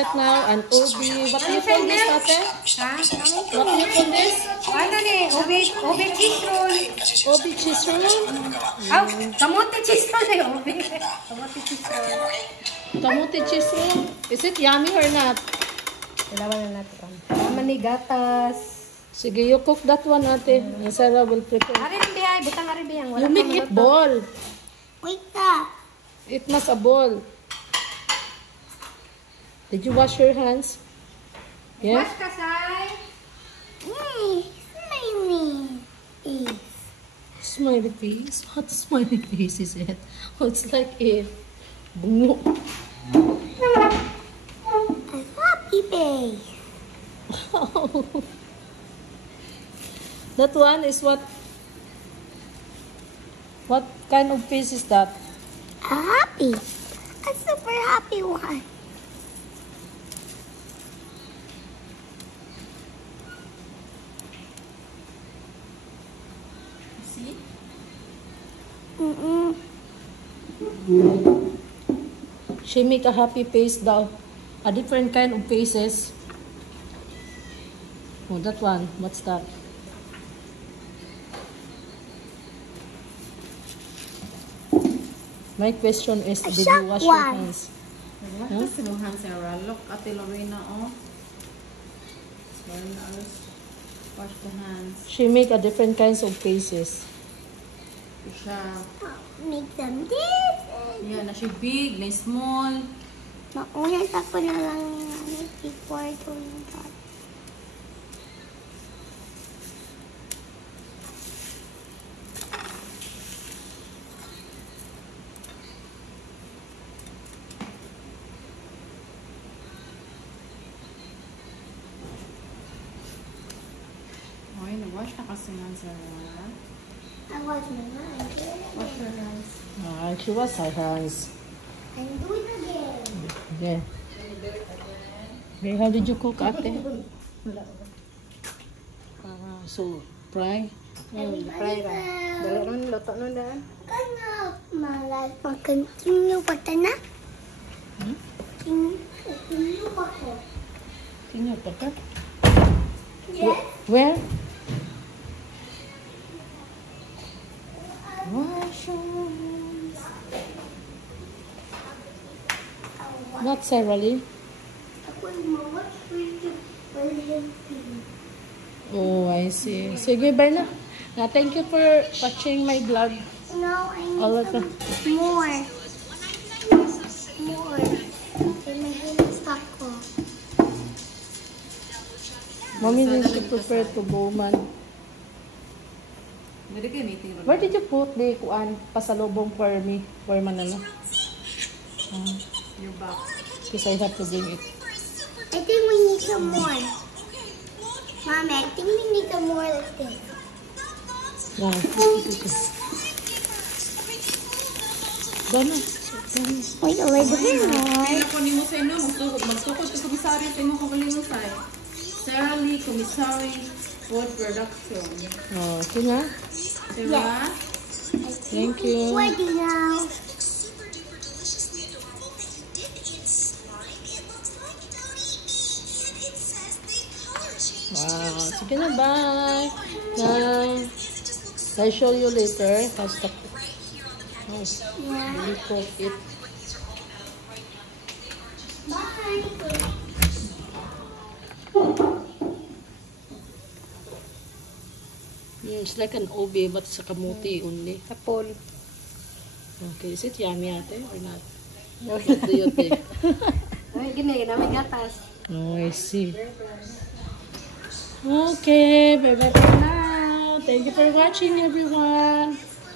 set now, an ubi. What do you call this, ate? Ha? What do you call this? Ano ni? Ube cheese roll. Ubi cheese roll? Aw, kamote cheese roll eh. Ube. Kamote cheese roll. Kamote cheese roll. Is it yummy or not? Ilawan na natin. Tama ni gatas. Sige, you cook that one, ate. And Sarah will prepare. Arin bihay, butang arin biyang. You make it ball. Wait up. It must a ball. Did you wash your hands? Yeah? Wash ka, Sai. Yay, smiley. Smiley face? What smiley face is it? Oh, it's like a bungo. A happy face. That one is what? What kind of face is that? A happy. A super happy one. See? She make a happy face daw. A different kind of faces. Oh, that one. What's that? My question is, did you wash your hands? Wash ka sinuhan, Sarah. Look, Ate Lorena, oh. Wash the hands. She make a different kinds of faces. Siya. Make them different. Yan, na siya big, na small. Mauna sa ko na lang before doing that. Okay, na-wash na kasi nga, Sarah. I wash my hands. Wash your hands. She wash her hands. And do it again. Yeah. Okay, how did you cook, ate? So, fry? Fry ra. Dali ron, luto nun daan. Kana malas mag-continue pa ta na? Continue pa ko. Tingnan pa ka? Yes. Where? Wash your hands. Not Sarah Lee. Ako yung mawash with Oh, I see. Sige, bye na. Thank you for watching my vlog. No, I need All of some more. More. Kaya mahilis ako. Mommy needs to prepare to go, man. Dali kayo meeting ron. Where did you put the kuan pasalubong for me? For Manila? Your box. Because I have to bring it. I think we need some more. Mommy, I think we need some more like this. Yeah. Done. Wait, a little bit more. Kaya ko ni mo sa inyo, magtukod ka komisaryo sa inyo kabalino sa Sarah Lee, Commissary, Food Production. Oh, okay na. Sarah? Thank you. Ready now. Wow. Sige na, bye. Bye. I'll show you later. How's the... Oh, Yeah. you cook it. Bye. It's like an ube, but sa kamuti only. Tapol. Okay, is it yummy, ate, or not? What do you think? Ay, gini, may gatas. Oh, I see. Okay, bye-bye for now. Thank you for watching, everyone.